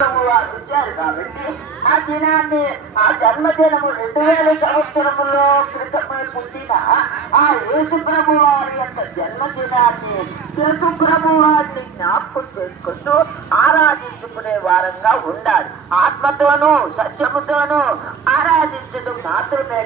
వారు వచ్చారు కాబట్టి ఆ దినాన్ని ఆ జన్మదినము 2000 సంవత్సరములో క్రితమే పుట్టిన ఆ యేసు ప్రభు వారి యొక్క జన్మదినాన్ని యేసు ప్రభు వారిని జ్ఞాపకం చేసుకుంటూ ఆరాధించుకునే వారంగా ఉండాలి. ఆత్మతోనూ సత్యముతోనూ ఆరాధించడం మాత్రమే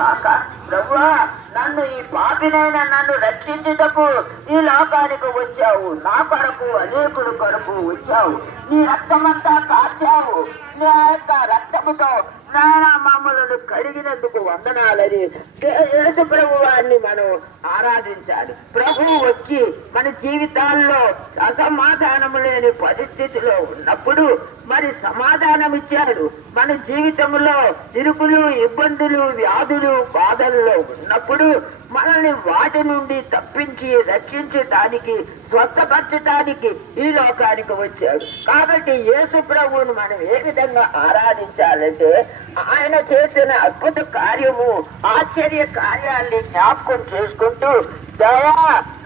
కాక ప్రభువా, నన్ను ఈ పాపినైనా నన్ను రక్షించుటకు ఈ లోకానికి వచ్చావు, నా కొరకు అనేకుల కొరకు వచ్చావు, నీ రక్తమంతా కార్చావు, నీ యొక్క రక్తముతో నానా మమ్మలను కడిగినందుకు వందనాలని యేసు ప్రభు వారిని మనం ఆరాధించాలి. ప్రభువు వచ్చి మన జీవితాల్లో అసమాధానము లేని పరిస్థితిలో ఉన్నప్పుడు మరి సమాధానం ఇచ్చాడు. మన జీవితంలో ఇరుకులు, ఇబ్బందులు, వ్యాధులు, బాధల్లో ఉన్నప్పుడు మనల్ని వాటి నుండి తప్పించి రక్షించటానికి, స్వస్థపరచటానికి ఈ లోకానికి వచ్చాడు. కాబట్టి యేసు ప్రభువును మనం ఏ విధంగా ఆరాధించాలంటే ఆయన చేసిన అద్భుత కార్యము, ఆశ్చర్య కార్యాన్ని జ్ఞాపకం చేసుకుంటూ, దయా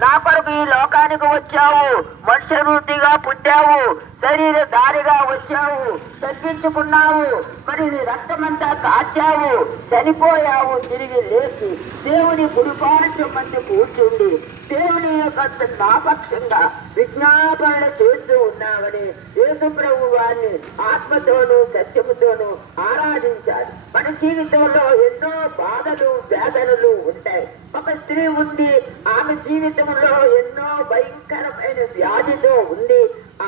నా కొరకు ఈ లోకానికి వచ్చావు, మనుష్య వృద్ధిగా పుట్టావు, శరీర దారిగా వచ్చావు, తగ్గించుకున్నావు, మరి నీ రక్తమంతా కాచావు, చనిపోయావు, తిరిగి లేచి దేవుని గుడిపార్శ్వం మధ్య కూర్చుండి దేవుని యొక్క నాపక్షంగా విజ్ఞాపనలు చేస్తూ ఉన్నామని యేసు ప్రభు వారిని ఆత్మతోనూ సత్యముతోనూ ఆరాధించాడు. మన జీవితంలో ఎన్నో బాధలు, వేదనలు ఉంటాయి. ఒక స్త్రీ ఉంది, ఆమె జీవితంలో ఎన్నో భయంకరమైన వ్యాధితో ఉంది.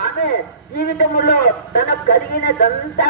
ఆమె జీవితంలో తనకు కలిగినదంతా